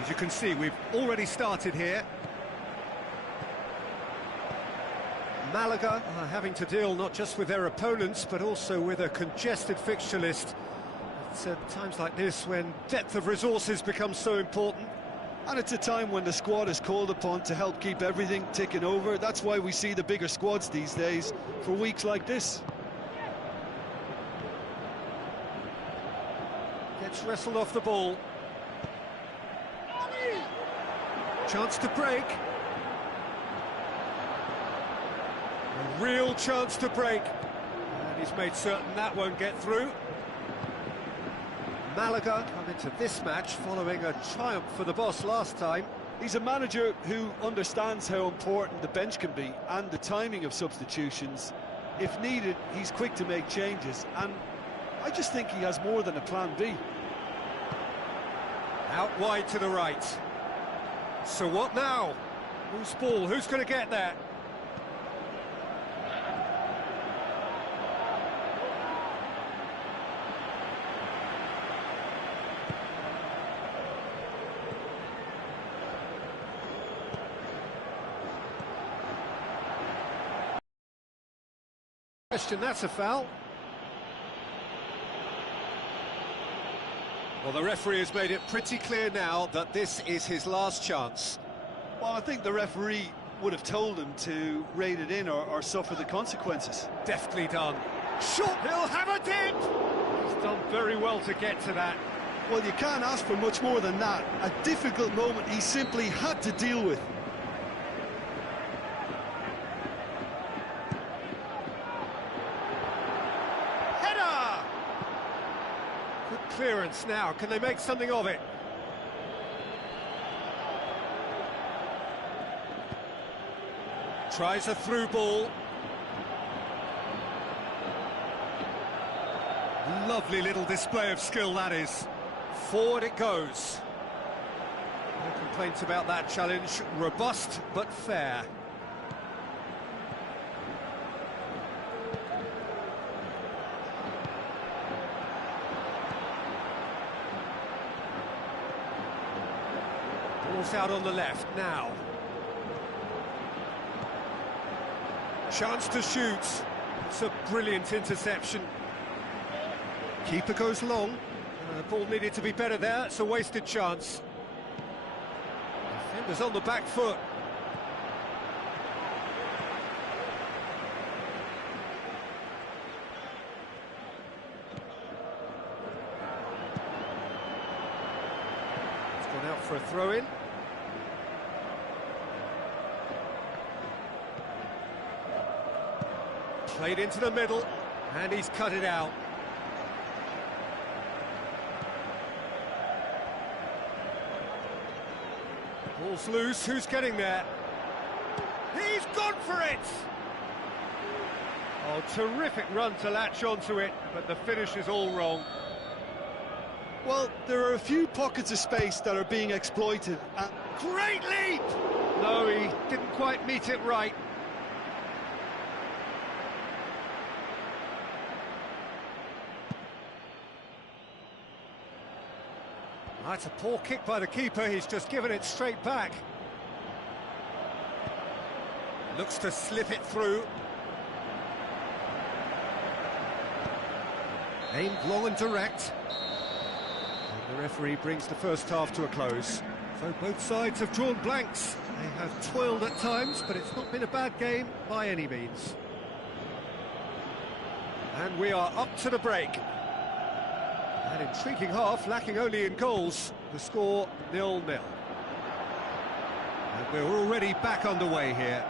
As you can see, we've already started here. Malaga are having to deal not just with their opponents, but also with a congested fixture list. It's at times like this when depth of resources becomes so important. And it's a time when the squad is called upon to help keep everything ticking over. That's why we see the bigger squads these days for weeks like this. Gets wrestled off the ball. Chance to break. A real chance to break. And he's made certain that won't get through. Malaga come into this match following a triumph for the boss last time. He's a manager who understands how important the bench can be and the timing of substitutions. If needed, he's quick to make changes, and I just think he has more than a plan B. Out wide to the right. So what now? Whose ball? Who's going to get there? Question, that's a foul. Well, the referee has made it pretty clear now that this is his last chance. Well, I think the referee would have told him to rate it in or suffer the consequences. Deftly done. Shot, he'll have a dip! He's done very well to get to that. Well, you can't ask for much more than that. A difficult moment he simply had to deal with. Clearance now, can they make something of it? Tries a through ball. Lovely little display of skill, that is. Forward it goes. No complaints about that challenge. Robust but fair. Ball's out on the left now. Chance to shoot. It's a brilliant interception. Keeper goes long. Ball needed to be better there. It's a wasted chance. Defender's on the back foot. It's gone out for a throw-in. Played into the middle, and he's cut it out. Ball's loose, who's getting there? He's gone for it! Oh, terrific run to latch onto it, but the finish is all wrong. Well, there are a few pockets of space that are being exploited. Great leap! No, he didn't quite meet it right. That's a poor kick by the keeper, he's just given it straight back. Looks to slip it through. Aimed long and direct. And the referee brings the first half to a close. So both sides have drawn blanks. They have toiled at times, but it's not been a bad game by any means. And we are up to the break. An intriguing half, lacking only in goals. The score 0-0. And we're already back underway here.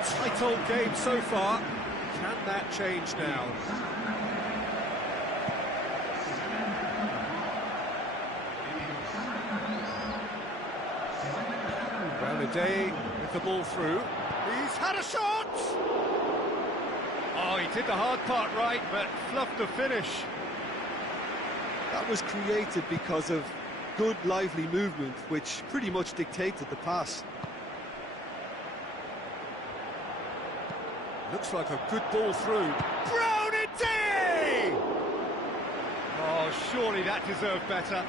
A tight old game so far. Can that change now? Day with the ball through. He's had a shot! Oh, he did the hard part right, but fluffed the finish. That was created because of good, lively movement, which pretty much dictated the pass. Looks like a good ball through. Brown it! Oh, surely that deserved better.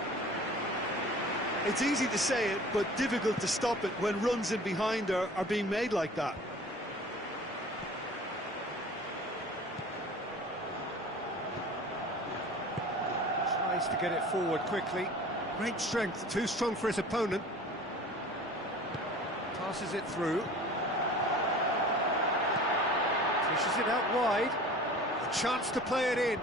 It's easy to say it, but difficult to stop it when runs in behind are being made like that. Tries to get it forward quickly. Great strength, too strong for his opponent. Passes it through. Pushes it out wide. A chance to play it in.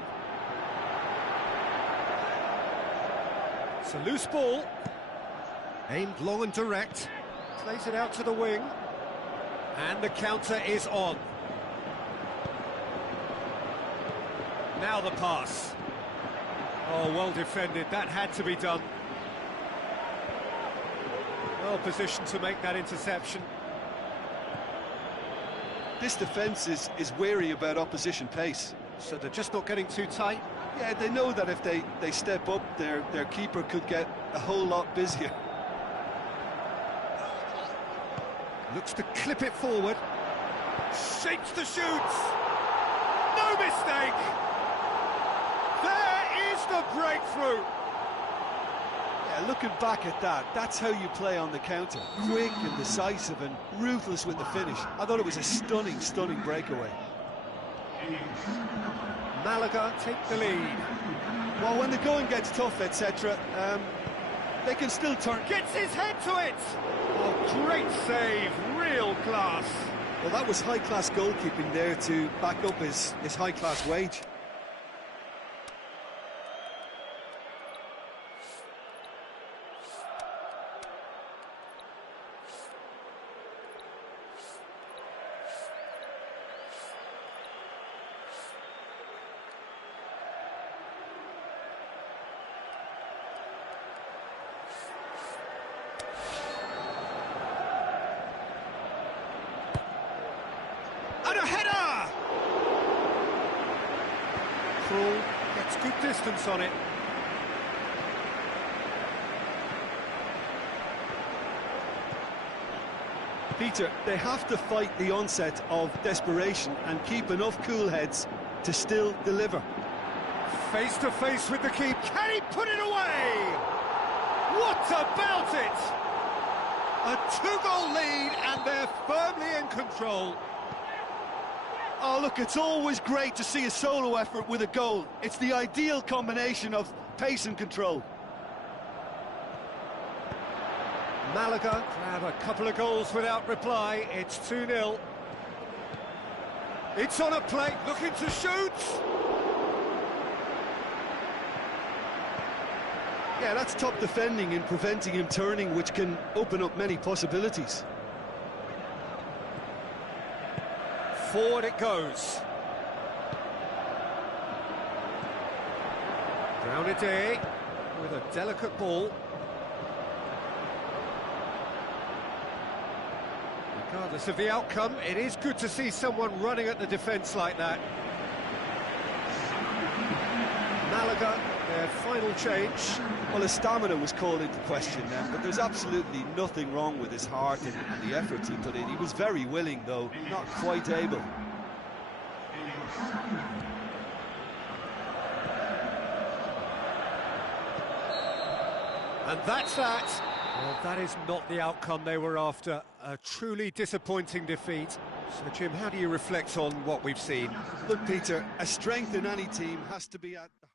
It's a loose ball. Aimed long and direct. Plays it out to the wing. And the counter is on. Now the pass. Oh, well defended. That had to be done. Well positioned to make that interception. This defence is wary about opposition pace. So they're just not getting too tight. Yeah, they know that if they step up, their keeper could get a whole lot busier. Looks to clip it forward. Shapes the shoots. No mistake. There is the breakthrough. Yeah, looking back at that, that's how you play on the counter. Quick and decisive and ruthless with the finish. I thought it was a stunning, stunning breakaway. Malaga take the lead. Well, when the going gets tough, etc., they can still turn. Gets his head to it. Oh, great save, real class. Well, that was high-class goalkeeping there to back up his high-class wage. And a header! Krul gets good distance on it. Peter, they have to fight the onset of desperation and keep enough cool heads to still deliver. Face to face with the keeper. Can he put it away? What about it? A two-goal lead and they're firmly in control. Oh, look, it's always great to see a solo effort with a goal. It's the ideal combination of pace and control. Malaga grab a couple of goals without reply. It's 2-0. It's on a plate, looking to shoot. Yeah, that's top defending and preventing him turning, which can open up many possibilities. Forward it goes. Brown it day with a delicate ball. Regardless of the outcome, it is good to see someone running at the defence like that. Malaga, their final change. Well, his stamina was called into question then, but there's absolutely nothing wrong with his heart and the efforts he put in. He was very willing, though, not quite able. And that's that. Well, that is not the outcome they were after. A truly disappointing defeat. So, Jim, how do you reflect on what we've seen? Look, Peter, a strength in any team has to be at the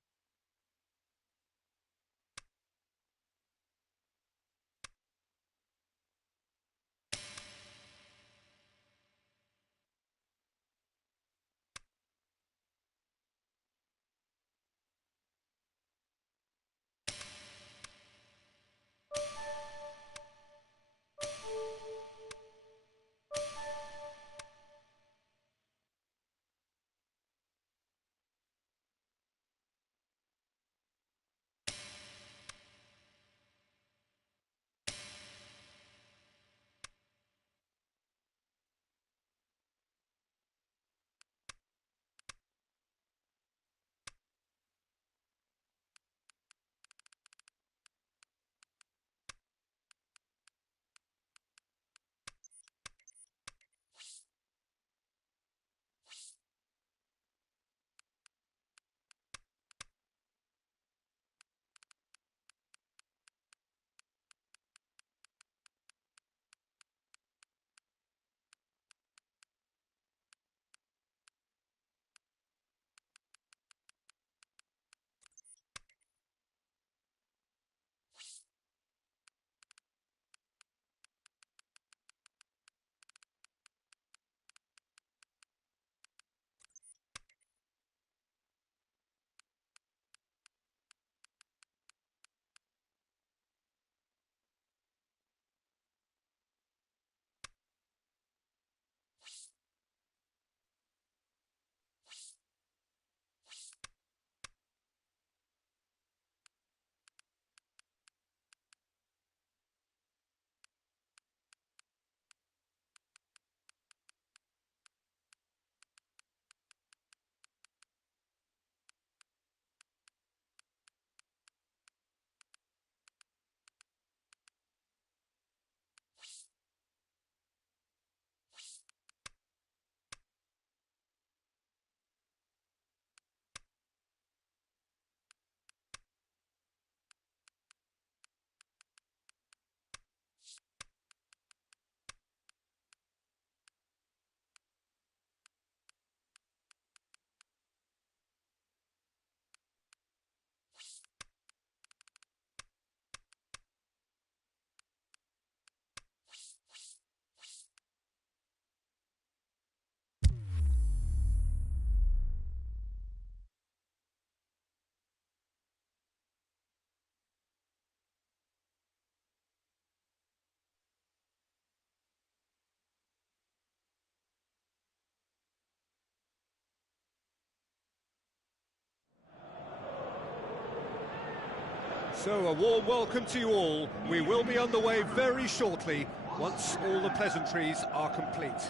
So a warm welcome to you all. We will be underway very shortly, once all the pleasantries are complete.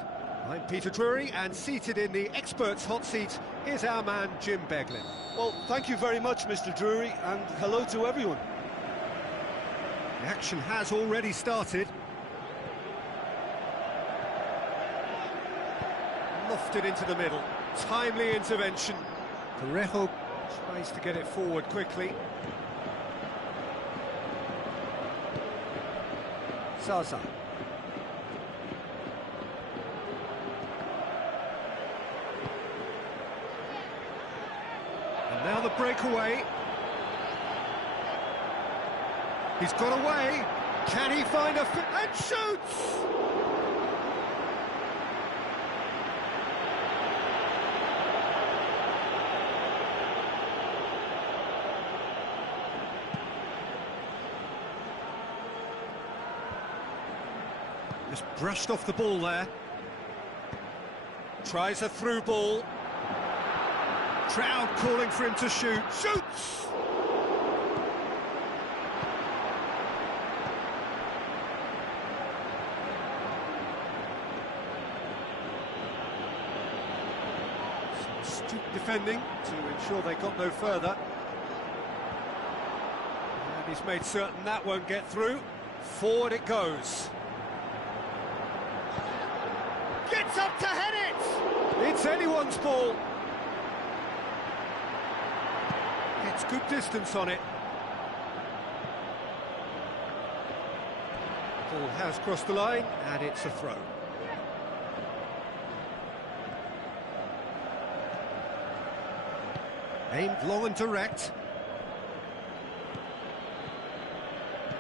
I'm Peter Drury, and seated in the experts' hot seat is our man Jim Beglin. Well, thank you very much, Mr. Drury, and hello to everyone. The action has already started. Lofted into the middle. Timely intervention. Parejo tries to get it forward quickly. Zaza. And now the breakaway. He's got away. Can he find a fit and shoots? Just brushed off the ball there. Tries a through ball. Crowd calling for him to shoot. Shoots! Some astute defending to ensure they got no further. And he's made certain that won't get through. Forward it goes. Gets up to head it! It's anyone's ball. Gets good distance on it. Ball has crossed the line, and it's a throw. Aimed long and direct.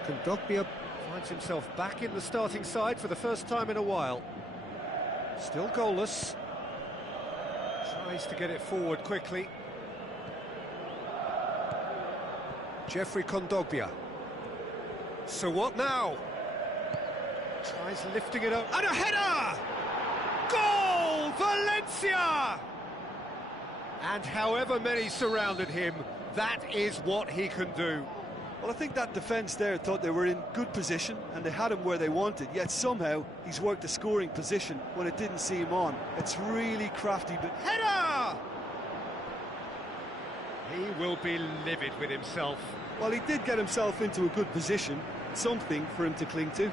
Kondogbia finds himself back in the starting side for the first time in a while. Still goalless. Tries to get it forward quickly. Jeffrey Kondogbia. So what now? Tries lifting it up. And a header! Goal! Valencia! And however many surrounded him, that is what he can do. Well, I think that defence there thought they were in good position and they had him where they wanted, yet somehow he's worked a scoring position when it didn't see him on. It's really crafty, but... Header! He will be livid with himself. Well, he did get himself into a good position, something for him to cling to.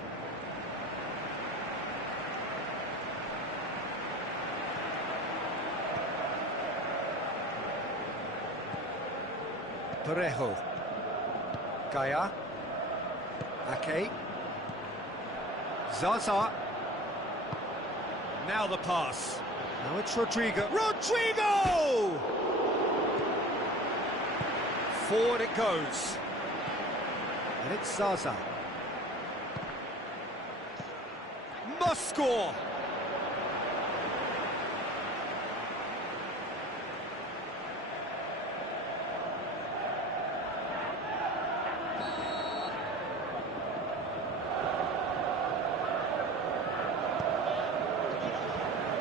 Parejo. Gaia. Ake. Zaza. Now the pass. Now it's Rodrigo. Rodrigo! Forward it goes. And it's Zaza. Must score!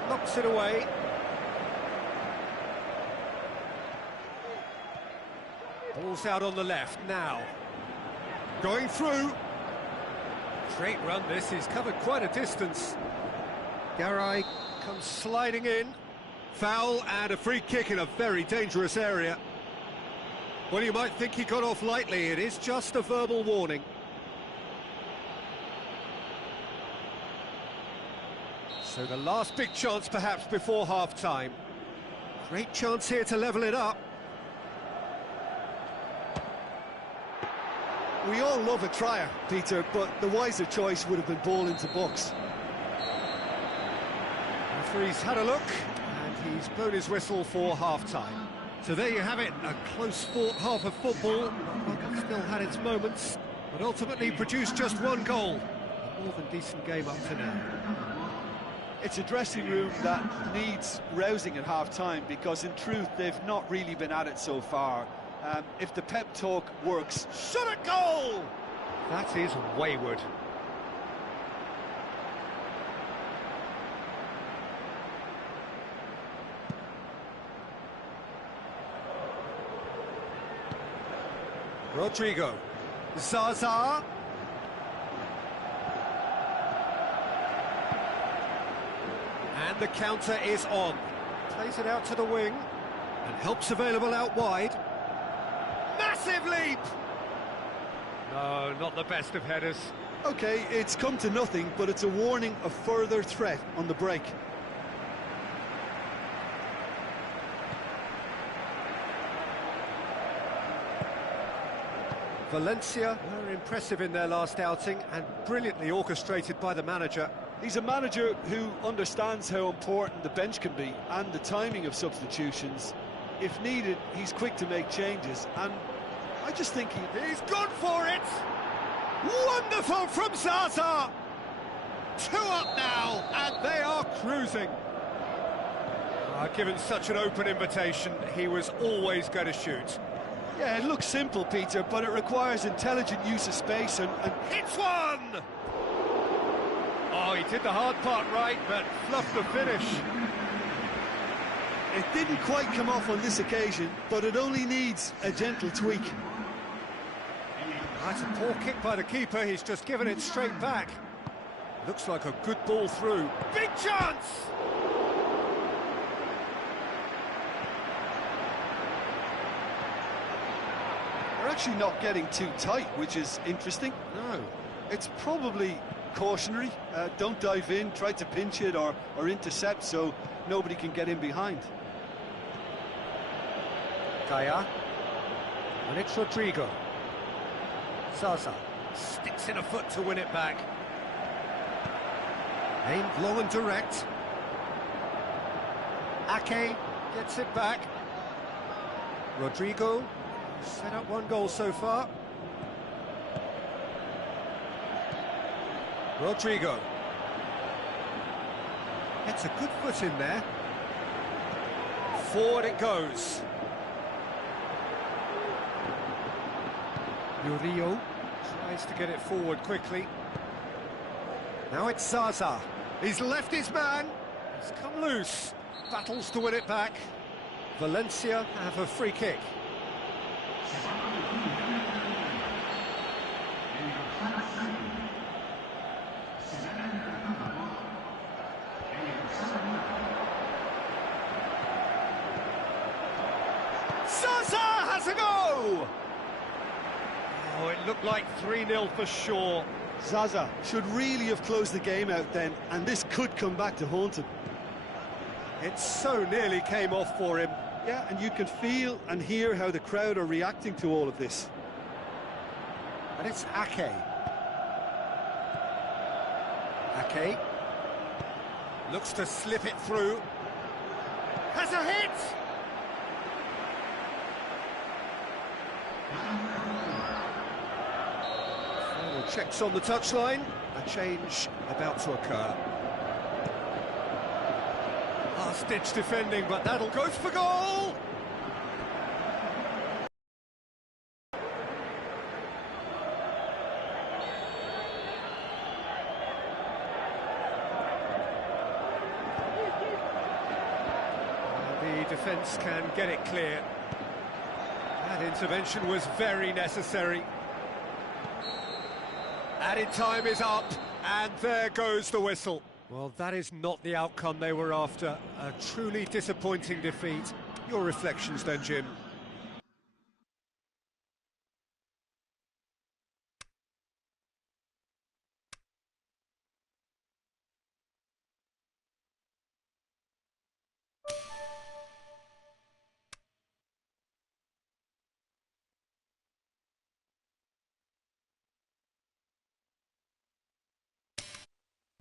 Knocks it away. Ball's out on the left now. Going through. Great run this, he's covered quite a distance. Garay comes sliding in. Foul and a free kick in a very dangerous area. Well, you might think he got off lightly, it is just a verbal warning. So the last big chance perhaps before half-time. Great chance here to level it up. We all love a trier, Peter, but the wiser choice would have been ball into box. Referee's had a look, and he's blown his whistle for half-time. So there you have it, a close-fought half of football. One still had its moments, but ultimately produced just one goal. A more than decent game up to now. It's a dressing room that needs rousing at half-time, because in truth they've not really been at it so far. If the pep talk works, Shot at goal! That is wayward. Rodrigo. Zaza. And the counter is on. Plays it out to the wing. And help's available out wide. Massive leap! No, not the best of headers. OK, it's come to nothing, but it's a warning of further threat on the break. Valencia were impressive in their last outing and brilliantly orchestrated by the manager. He's a manager who understands how important the bench can be and the timing of substitutions. If needed, he's quick to make changes, and I just think he's gone for it! Wonderful from Zaza! 2 up now, and they are cruising. Given such an open invitation, he was always going to shoot. Yeah, it looks simple, Peter, but it requires intelligent use of space and... Hits one! Oh, he did the hard part right, but fluffed the finish. It didn't quite come off on this occasion, but it only needs a gentle tweak. That's a poor kick by the keeper, he's just given it straight back. Looks like a good ball through. Big chance! They're actually not getting too tight, which is interesting. No. It's probably cautionary. Don't dive in, try to pinch it or intercept so nobody can get in behind. Kaya. And it's Rodrigo. Zaza sticks in a foot to win it back. Aimed low and direct. Ake gets it back. Rodrigo set up 1 goal so far. Rodrigo gets a good foot in there. Forward it goes. Murillo tries to get it forward quickly. Now it's Zaza. He's left his man. He's come loose. Battles to win it back. Valencia have a free kick. Zaza has a go! Oh, it looked like 3-0 for sure. Zaza should really have closed the game out then, and this could come back to haunt him. It so nearly came off for him. Yeah, and you can feel and hear how the crowd are reacting to all of this. And it's Ake. Ake looks to slip it through. Has a hit! Final checks on the touchline. A change about to occur. Last-ditch defending, but that'll go for goal! The defence can get it clear. That intervention was very necessary. Added time is up, and there goes the whistle. Well, that is not the outcome they were after. A truly disappointing defeat. Your reflections then, Jim?